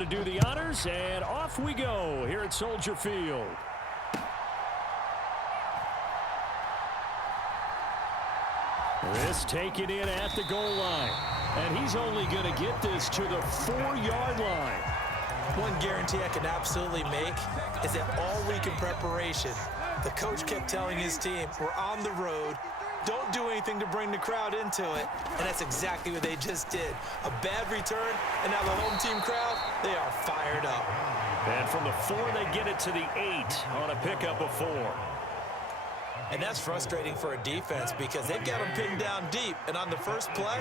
to do the honors, and off we go here at Soldier Field. This taken in at the goal line. And he's only going to get this to the 4-yard line. One guarantee I can absolutely make is that all week in preparation, the coach kept telling his team, we're on the road, don't do anything to bring the crowd into it, and that's exactly what they just did. A bad return, and now the home team crowd, they are fired up. And from the 4, they get it to the 8 on a pickup of 4. And that's frustrating for a defense because they've got them pinned down deep, and on the first play,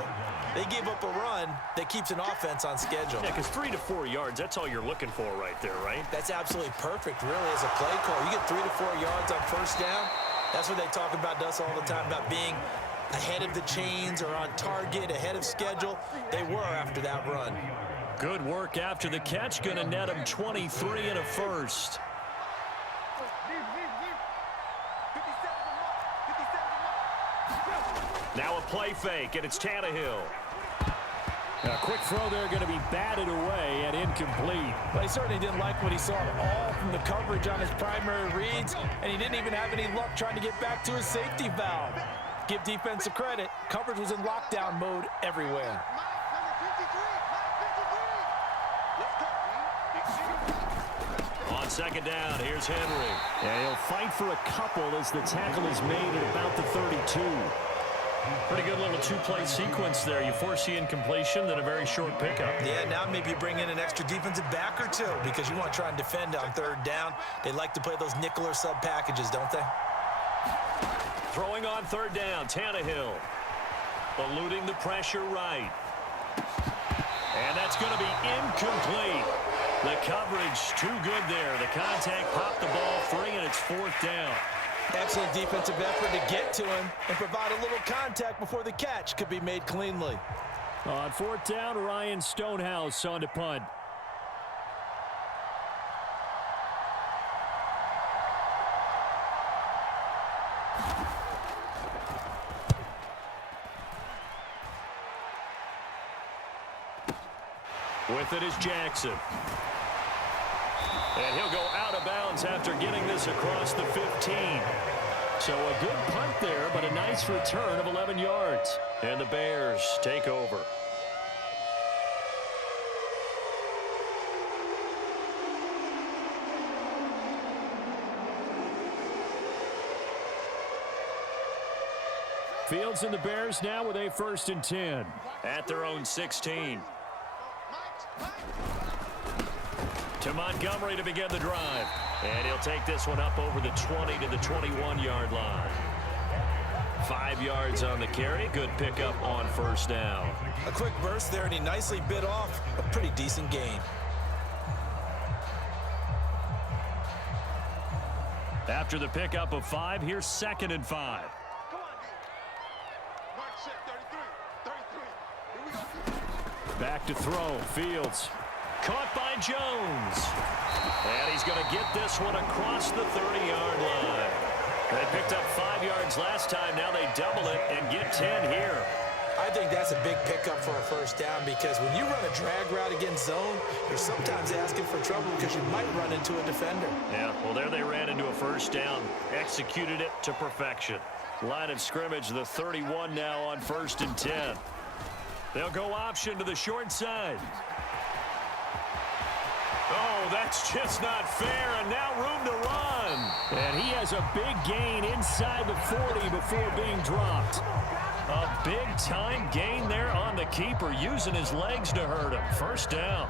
they gave up a run that keeps an offense on schedule. Yeah, because 3 to 4 yards, that's all you're looking for right there, right? That's absolutely perfect, really, as a play call. You get 3 to 4 yards on first down. That's what they talk about us all the time, about being ahead of the chains or on target, ahead of schedule. They were after that run. Good work after the catch. Going to net them 23 and a first. Now a play fake, and it's Tannehill. A quick throw there going to be batted away and incomplete. But he certainly didn't like what he saw at all from the coverage on his primary reads, and he didn't even have any luck trying to get back to his safety valve. Give defense a credit. Coverage was in lockdown mode everywhere. On second down, here's Henry. And he'll fight for a couple as the tackle is made at about the 32. Pretty good little two-play sequence there. You force the incompletion, then a very short pickup. Yeah, now maybe you bring in an extra defensive back or two because you want to try and defend on third down. They like to play those nickel or sub packages, don't they? Throwing on third down, Tannehill. Eluding the pressure right. And that's going to be incomplete. The coverage too good there. The contact popped the ball free, and it's fourth down. Excellent defensive effort to get to him and provide a little contact before the catch could be made cleanly. On fourth down, Ryan Stonehouse on to punt. With it is Jackson. And he'll go out of bounds after getting this across the 15. So a good punt there, but a nice return of 11 yards. And the Bears take over. Fields and the Bears now with a 1st and 10 at their own 16. To Montgomery to begin the drive. And he'll take this one up over the 20 to the 21-yard line. 5 yards on the carry. Good pickup on first down. A quick burst there, and he nicely bit off a pretty decent gain. After the pickup of 5, here's 2nd and 5. Back to throw. Fields. Caught by Jones. And he's going to get this one across the 30-yard line. They picked up 5 yards last time. Now they double it and get 10 here. I think that's a big pickup for a first down because when you run a drag route against zone, you're sometimes asking for trouble because you might run into a defender. Yeah, well, there they ran into a first down. Executed it to perfection. Line of scrimmage, the 31 now on 1st and 10. They'll go option to the short side. Oh, that's just not fair, and now room to run. And he has a big gain inside the 40 before being dropped. A big-time gain there on the keeper, using his legs to hurt him. First down.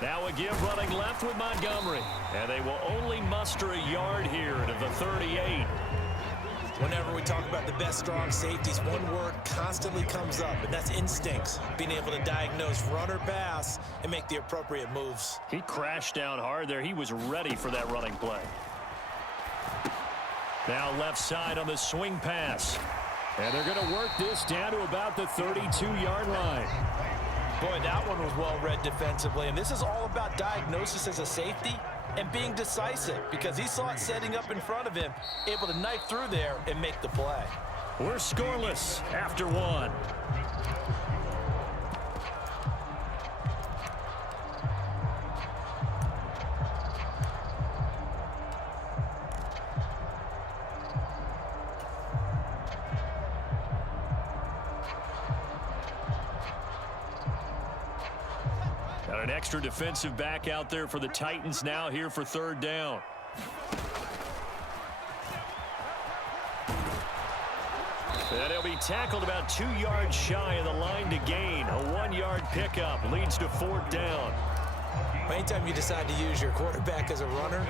Now a give running left with Montgomery. And they will only muster a yard here to the 38. Whenever we talk about the best strong safeties, one word constantly comes up, and that's instincts. Being able to diagnose run or pass and make the appropriate moves. He crashed down hard there. He was ready for that running play. Now left side on the swing pass. And they're going to work this down to about the 32-yard line. Boy, that one was well read defensively, and this is all about diagnosis as a safety and being decisive because he saw it setting up in front of him, able to knife through there and make the play. We're scoreless after one. Got an extra defensive back out there for the Titans now here for third down. And he'll be tackled about 2 yards shy of the line to gain. A 1-yard pickup leads to fourth down. Anytime you decide to use your quarterback as a runner,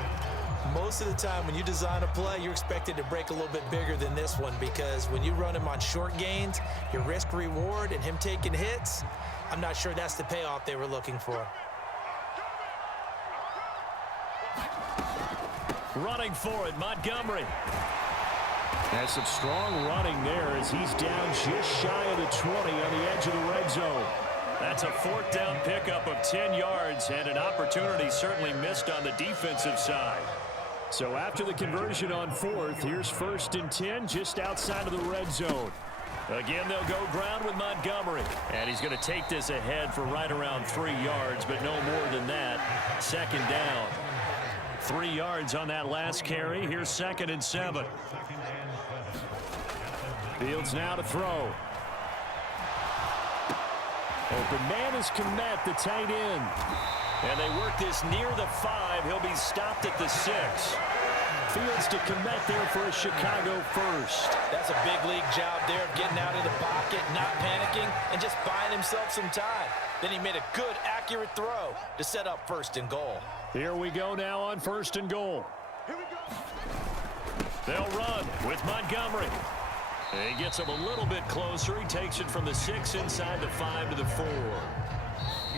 most of the time when you design a play, you're expected to break a little bit bigger than this one, because when you run him on short gains, your risk-reward and him taking hits, I'm not sure that's the payoff they were looking for. Running for it, Montgomery. Has some strong running there as he's down just shy of the 20 on the edge of the red zone. That's a fourth down pickup of 10 yards and an opportunity certainly missed on the defensive side. So after the conversion on fourth, here's 1st and 10 just outside of the red zone. Again, they'll go ground with Montgomery. And he's going to take this ahead for right around 3 yards, but no more than that. 2nd down. 3 yards on that last carry. Here's 2nd and 7. Fields now to throw. Open man is Kmet, the tight end. And they work this near the 5. He'll be stopped at the 6. Fields to Kmet there for a Chicago first. That's a big league job there of getting out of the pocket, not panicking, and just buying himself some time. Then he made a good, accurate throw to set up 1st and goal. Here we go now on 1st and goal. They'll run with Montgomery. He gets him a little bit closer. He takes it from the 6 inside the 5 to the 4.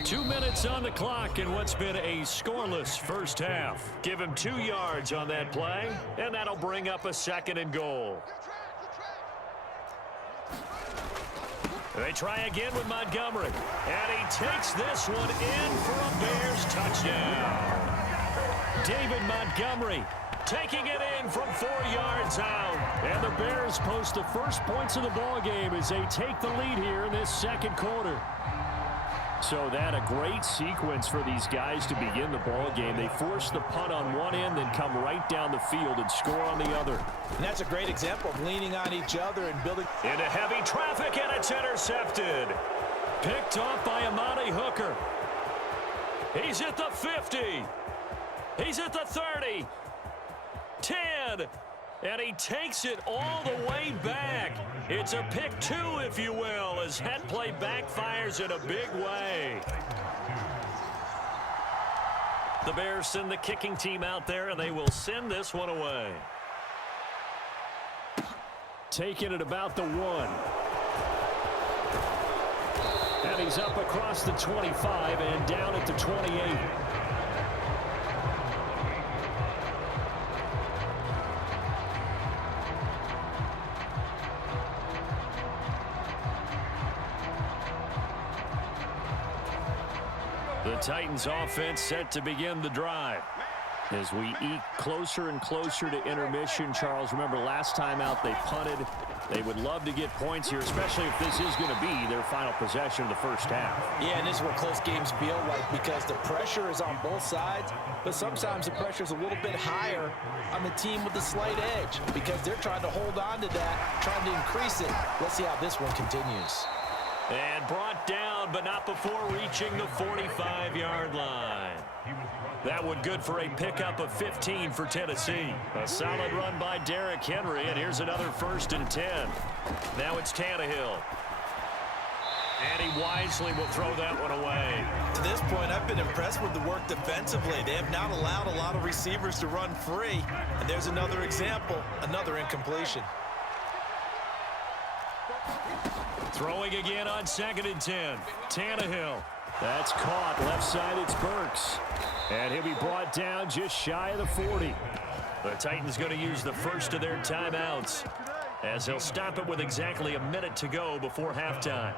2 minutes on the clock in what's been a scoreless first half. Give him 2 yards on that play, and that'll bring up a 2nd and goal. They try again with Montgomery, and he takes this one in for a Bears touchdown. David Montgomery taking it in from 4 yards out. And the Bears post the first points of the ball game as they take the lead here in this 2nd quarter. So that a great sequence for these guys to begin the ball game. They force the punt on one end, then come right down the field and score on the other. And that's a great example of leaning on each other and building. Into heavy traffic, and it's intercepted. Picked off by Amani Hooker. He's at the 50. He's at the 30. 10. And he takes it all the way back. It's a pick 2, if you will, as that play backfires in a big way. The Bears send the kicking team out there, and they will send this one away. Taking it about the 1. And he's up across the 25 and down at the 28. The Titans offense set to begin the drive. As we eke closer and closer to intermission, Charles, remember last time out they punted. They would love to get points here, especially if this is going to be their final possession of the first half. Yeah, and this is what close games feel like, because the pressure is on both sides, but sometimes the pressure is a little bit higher on the team with the slight edge because they're trying to hold on to that, trying to increase it. Let's see how this one continues. And brought down, but not before reaching the 45-yard line. That one good for a pickup of 15 for Tennessee. A solid run by Derrick Henry, and here's another 1st and 10. Now it's Tannehill. And he wisely will throw that one away. To this point, I've been impressed with the work defensively. They have not allowed a lot of receivers to run free. And there's another example, another incompletion. Throwing again on 2nd and 10. Tannehill. That's caught. Left side, it's Burks. And he'll be brought down just shy of the 40. The Titans going to use the first of their timeouts. as they'll stop it with exactly a minute to go before halftime.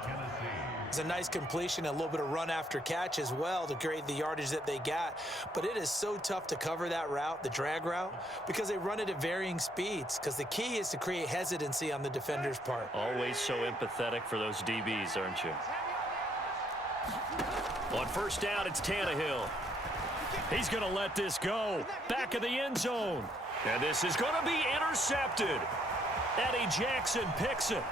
It's a nice completion, a little bit of run after catch as well to create the yardage that they got. But it is so tough to cover that route, the drag route, because they run it at varying speeds. Because the key is to create hesitancy on the defender's part. Always so empathetic for those DBs, aren't you? On first down, it's Tannehill. He's going to let this go. Back of the end zone. And this is going to be intercepted. Eddie Jackson picks it.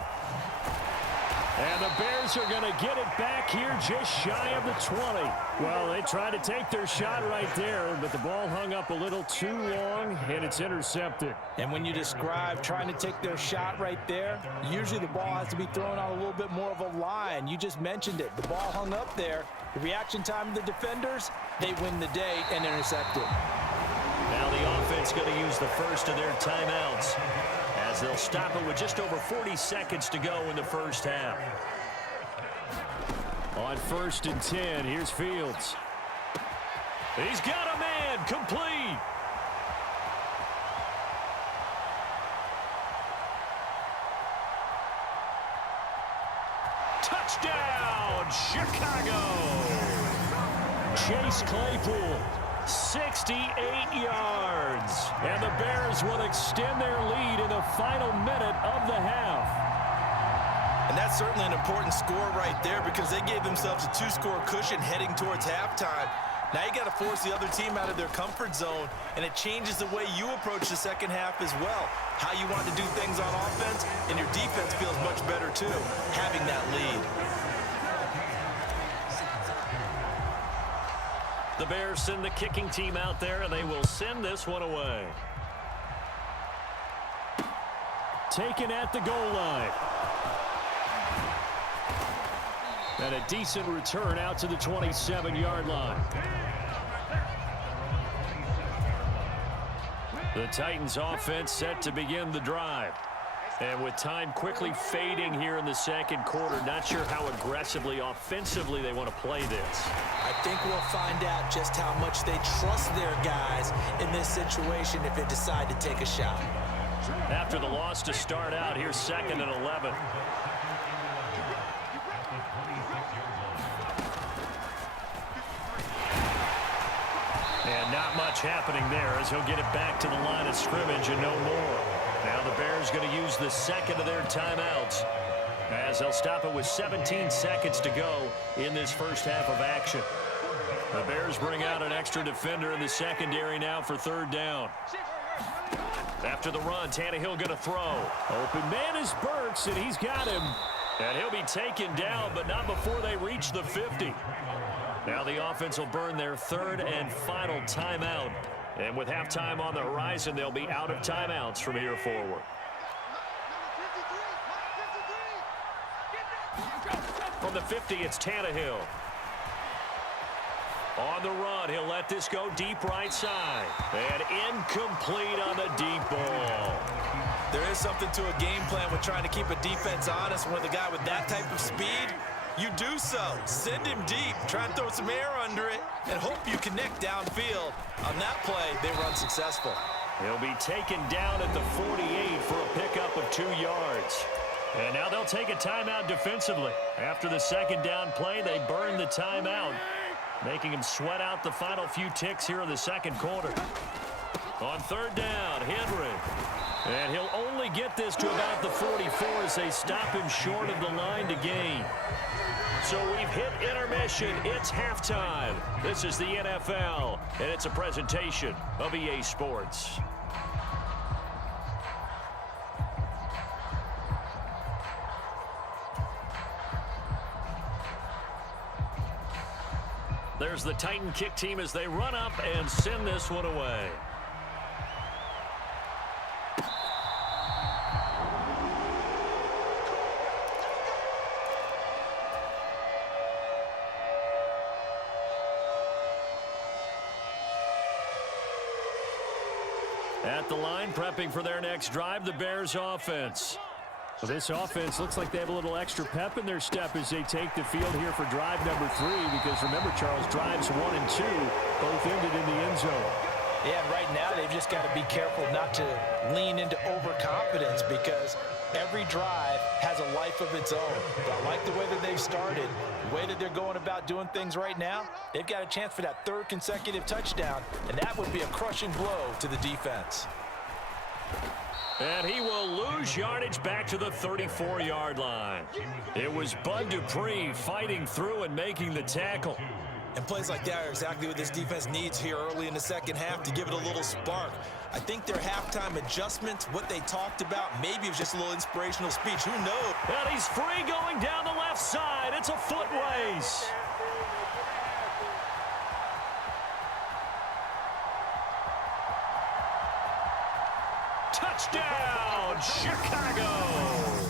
And the Bears are going to get it back here just shy of the 20. Well, they tried to take their shot right there, but the ball hung up a little too long, and it's intercepted. And when you describe trying to take their shot right there, usually the ball has to be thrown on a little bit more of a line. You just mentioned it. The ball hung up there. The reaction time of the defenders, they win the day and intercept it. Now the offense going to use the first of their timeouts, as they'll stop it with just over 40 seconds to go in the first half. On first and 10, here's Fields. He's got a man, complete. Touchdown, Chicago. Chase Claypool, 68 yards. And the Bears will extend their lead in the final minute of the half. And that's certainly an important score right there because they gave themselves a 2-score cushion heading towards halftime. Now you got to force the other team out of their comfort zone, and it changes the way you approach the second half as well. How you want to do things on offense, and your defense feels much better too, having that lead. The Bears send the kicking team out there, and they will send this one away. Taken at the goal line. And a decent return out to the 27-yard line. The Titans offense set to begin the drive. And with time quickly fading here in the second quarter, not sure how aggressively, offensively they want to play this. I think we'll find out just how much they trust their guys in this situation if they decide to take a shot. After the loss to start out, here's 2nd and 11. And not much happening there as he'll get it back to the line of scrimmage and no more. Now the Bears going to use the second of their timeouts as they'll stop it with 17 seconds to go in this first half of action. The Bears bring out an extra defender in the secondary now for third down. After the run, Tannehill going to throw. Open man is Burks, and he's got him. And he'll be taken down, but not before they reach the 50. Now the offense will burn their third and final timeout. And with halftime on the horizon, they'll be out of timeouts from here forward. From the 50, it's Tannehill. On the run, he'll let this go deep right side. And incomplete on the deep ball. There is something to a game plan with trying to keep a defense honest. With a guy with that type of speed, you do so. Send him deep. Try and throw some air under it and hope you connect downfield. On that play, they were unsuccessful. He'll be taken down at the 48 for a pickup of 2 yards. And now they'll take a timeout defensively. After the second down play, they burn the timeout, making him sweat out the final few ticks here in the second quarter. On third down, Henry. And he'll only get this to about the 44 as they stop him short of the line to gain. So we've hit intermission. It's halftime. This is the NFL, and it's a presentation of EA Sports. There's the Titan kick team as they run up and send this one away. At the line, prepping for their next drive, the Bears offense. Well, this offense looks like they have a little extra pep in their step as they take the field here for drive number 3, because remember, Charles, drives 1 and 2 both ended in the end zone. Yeah, and right now they've just got to be careful not to lean into overconfidence because every drive has a life of its own. But I like the way that they've started, the way that they're going about doing things right now. They've got a chance for that third consecutive touchdown, and that would be a crushing blow to the defense. And he will lose yardage back to the 34-yard line. It was Bud Dupree fighting through and making the tackle. And plays like that are exactly what this defense needs here early in the second half to give it a little spark. I think their halftime adjustments, what they talked about, maybe it was just a little inspirational speech. Who knows? And he's free going down the left side. It's a foot race. Touchdown, Chicago!